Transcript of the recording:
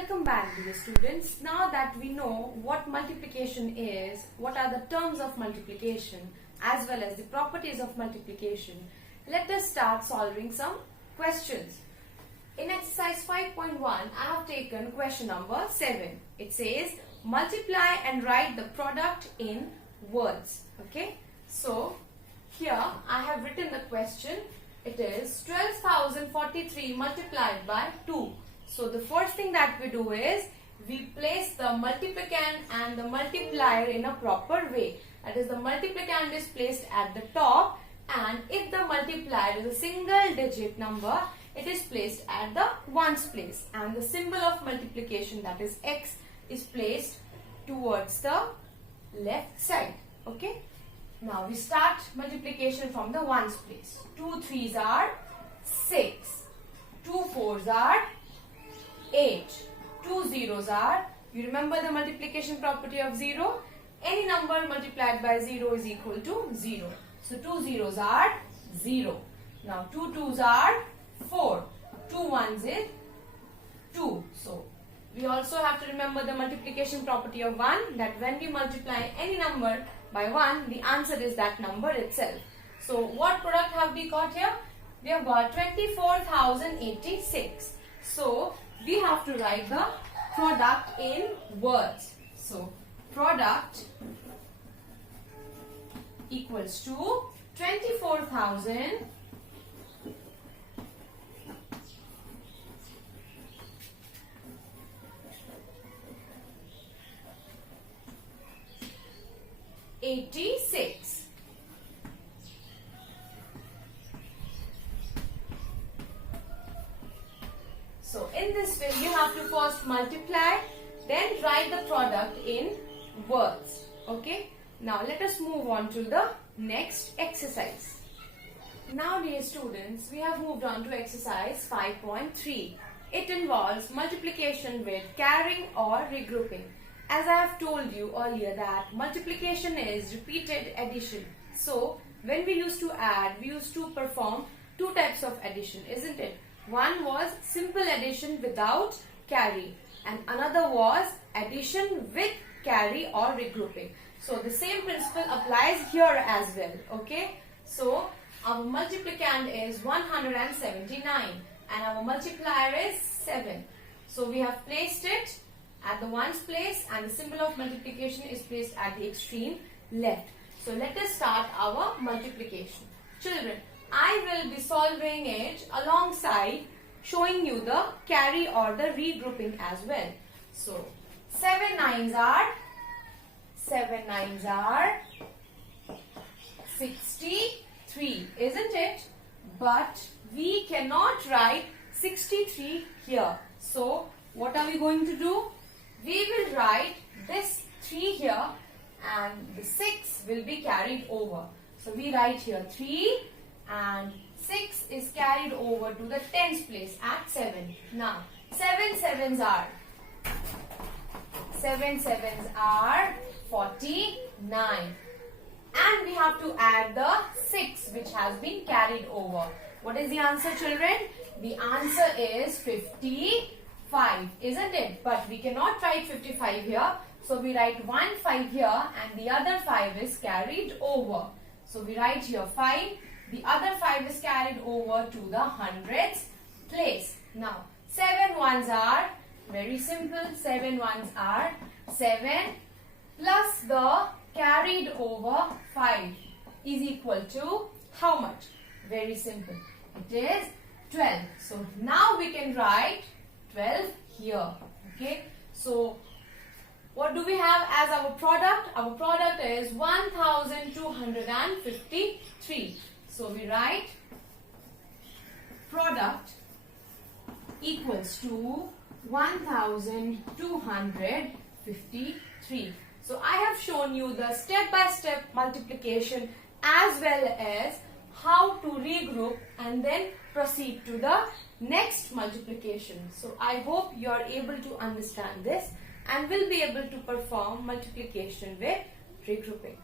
Welcome back, dear students. Now that we know what multiplication is, what are the terms of multiplication as well as the properties of multiplication, let us start solving some questions. In exercise 5.1, I have taken question number 7. It says multiply and write the product in words. Okay, so here I have written the question. It is 12,043 multiplied by 2. So the first thing that we do is we place the multiplicand and the multiplier in a proper way. That is, the multiplicand is placed at the top, and if the multiplier is a single digit number, it is placed at the ones place, and the symbol of multiplication, that is x, is placed towards the left side. Okay. Now we start multiplication from the ones place. 2 3s are 6. 2 4s are 8. 2 zeros are, you remember the multiplication property of 0? Any number multiplied by 0 is equal to 0. So 2 zeros are 0. Now 2 2s are 4. 2 1s is 2. So we also have to remember the multiplication property of 1, that when we multiply any number by 1, the answer is that number itself. So what product have we got here? We have got 24,086. So we have to write the product in words. So product equals to 24,000 86. So in this way you have to first multiply, then write the product in words. Okay. Now let us move on to the next exercise. Now dear students, we have moved on to exercise 5.3. It involves multiplication with carrying or regrouping. As I have told you earlier that multiplication is repeated addition. So when we used to add, we used to perform two types of addition, isn't it? One was simple addition without carry, and another was addition with carry or regrouping. So the same principle applies here as well. Okay. So our multiplicand is 179 and our multiplier is 7. So we have placed it at the ones place, and the symbol of multiplication is placed at the extreme left. So let us start our multiplication. Children, I will be solving it alongside showing you the carry or the regrouping as well. So 7 9s are 63, isn't it? But we cannot write 63 here. So what are we going to do? We will write this 3 here and the 6 will be carried over. So we write here 3 and 6 is carried over to the tens place at 7. Now 7 sevens are 49. And we have to add the 6 which has been carried over. What is the answer, children? The answer is 55, isn't it? But we cannot write 55 here. So we write 1 5 here and the other 5 is carried over. So we write here 5. The other 5 is carried over to the hundreds place. Now 7 ones are very simple. 7 ones are 7 plus the carried over 5 is equal to how much? Very simple. It is 12. So now we can write 12 here. Okay. So what do we have as our product? Our product is 1253. So we write product equals to 1253. So I have shown you the step-by-step multiplication as well as how to regroup and then proceed to the next multiplication. So I hope you are able to understand this and will be able to perform multiplication with regrouping.